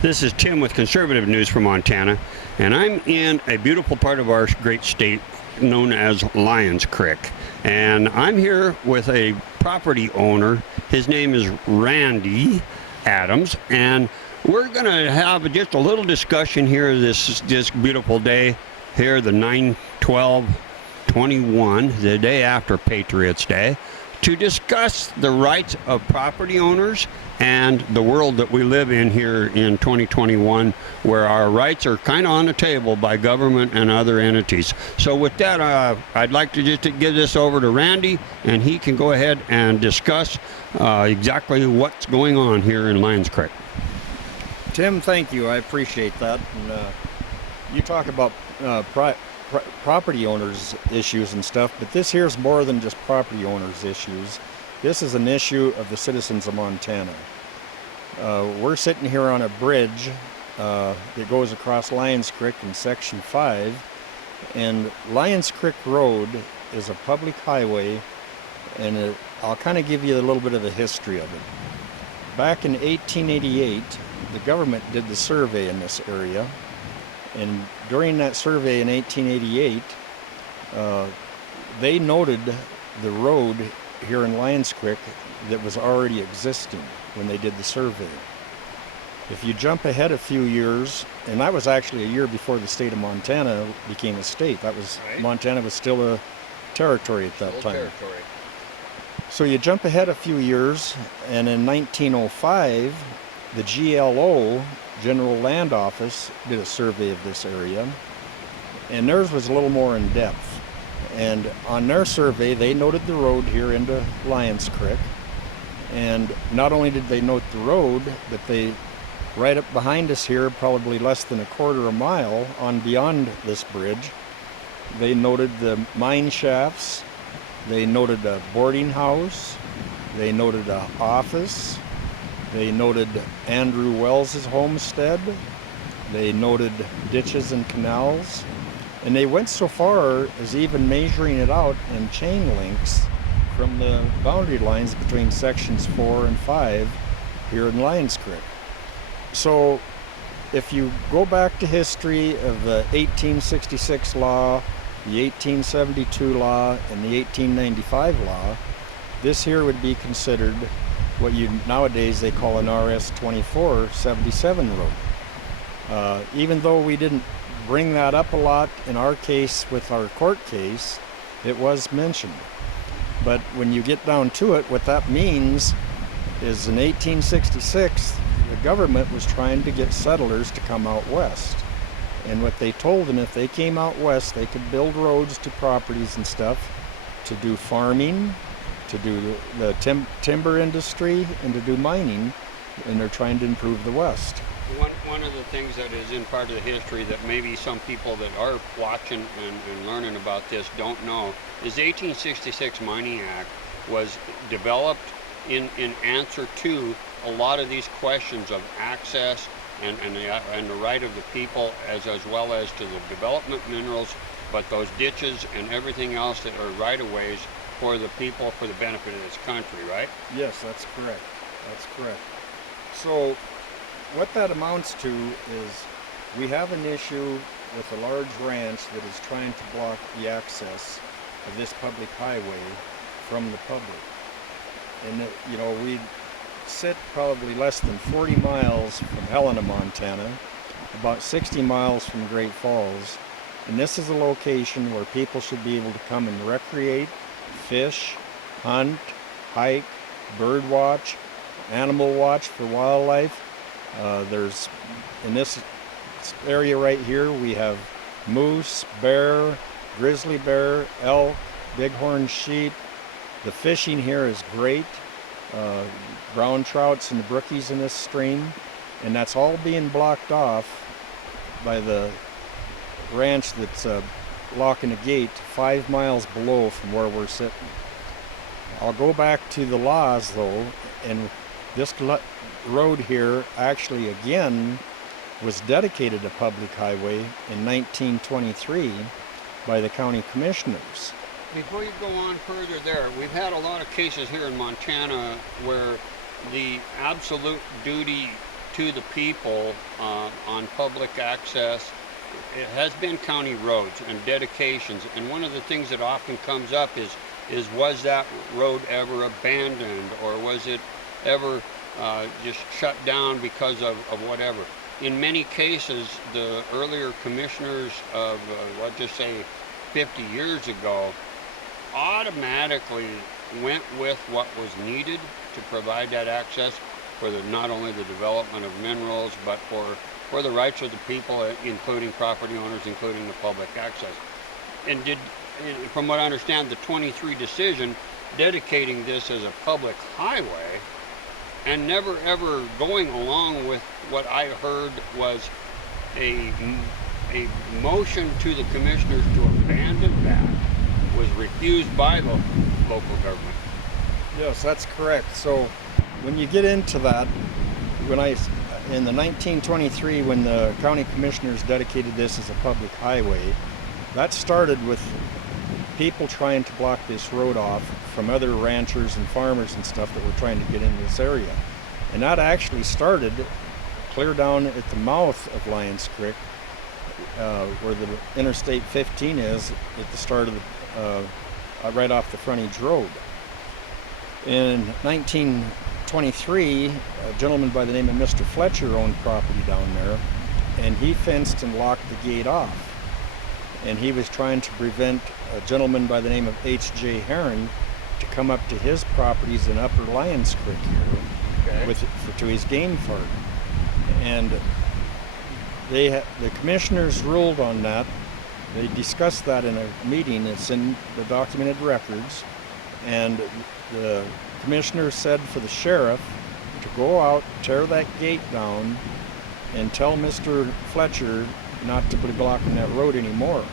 This is Tim with Conservative News for Montana, and I'm in a beautiful part of our great state known as Lyons Creek. And I'm here with a property owner. His name is Randy Adams, and we're going to have just a little discussion here this beautiful day here, the 9/12/21, the day after Patriots Day, to discuss the rights of property owners and the world that we live in here in 2021, where our rights are kind of on the table by government and other entities. So with that, I'd like to just give this over to Randy, and he can go ahead and discuss exactly what's going on here in Lyons Creek. Tim, thank you. I appreciate that. And you talk about property owners issues and stuff, but this here's more than just property owners issues. This is an issue of the citizens of Montana. We're sitting here on a bridge that goes across Lyons Creek in Section 5, and Lyons Creek Road is a public highway, and I'll kind of give you a little bit of the history of it. Back in 1888, the government did the survey in this area, and during that survey in 1888, they noted the road here in Lyons Creek that was already existing when they did the survey. If you jump ahead a few years, and that was actually a year before the state of Montana became a state. That was right. Montana was still a territory at that time. Territory. So you jump ahead a few years, and in 1905, the GLO, General Land Office, did a survey of this area, and theirs was a little more in depth. And on their survey, they noted the road here into Lyons Creek. And not only did they note the road, but they, right up behind us here, probably less than a quarter of a mile on beyond this bridge, they noted the mine shafts, they noted a boarding house, they noted an office, they noted Andrew Wells's homestead, they noted ditches and canals, and they went so far as even measuring it out in chain links from the boundary lines between sections 4 and 5 here in Lyons Creek. So if you go back to history of the 1866 law, the 1872 law, and the 1895 law, this here would be considered what you nowadays they call an RS 2477 road. Even though we didn't bring that up a lot in our case with our court case, it was mentioned. But when you get down to it, what that means is in 1866, the government was trying to get settlers to come out west. And what they told them, if they came out west, they could build roads to properties and stuff, to do farming, to do the timber industry, and to do mining, and they're trying to improve the West. One of the things that is in part of the history that maybe some people that are watching and learning about this don't know is the 1866 Mining Act was developed in answer to a lot of these questions of access and the right of the people as well as to the development minerals, but those ditches and everything else that are right-of-ways for the people, for the benefit of this country, right? Yes, that's correct. That's correct. So what that amounts to is we have an issue with a large ranch that is trying to block the access of this public highway from the public. And we sit probably less than 40 miles from Helena, Montana, about 60 miles from Great Falls, and this is a location where people should be able to come and recreate, fish, hunt, hike, bird watch, animal watch for wildlife. There's, in this area right here, we have moose, bear, grizzly bear, elk, bighorn sheep. The fishing here is great. Brown trouts and the brookies in this stream, and that's all being blocked off by the ranch that's locking a gate 5 miles below from where we're sitting. I'll go back to the laws though, and this road here actually again was dedicated a public highway in 1923 by the county commissioners. Before you go on further there, we've had a lot of cases here in Montana where the absolute duty to the people on public access. It has been county roads and dedications, and one of the things that often comes up is was that road ever abandoned, or was it ever just shut down because of whatever? In many cases, the earlier commissioners of, let's just say 50 years ago, automatically went with what was needed to provide that access for not only the development of minerals, but for the rights of the people, including property owners, including the public access. And from what I understand, the 23 decision dedicating this as a public highway and never ever going along with what I heard was a motion to the commissioners to abandon that was refused by the local government. Yes, that's correct. So when you get into that, in the 1923, when the county commissioners dedicated this as a public highway, that started with people trying to block this road off from other ranchers and farmers and stuff that were trying to get into this area. And that actually started clear down at the mouth of Lyons Creek, where the Interstate 15 is at the start of the, right off the frontage road. In 1923, a gentleman by the name of Mr. Fletcher owned property down there, and he fenced and locked the gate off. And he was trying to prevent a gentleman by the name of H.J. Heron to come up to his properties in Upper Lyons Creek here to his game farm. And the commissioners ruled on that. They discussed that in a meeting. It's in the documented records. And the commissioner said for the sheriff to go out, tear that gate down, and tell Mr. Fletcher not to be blocking that road anymore.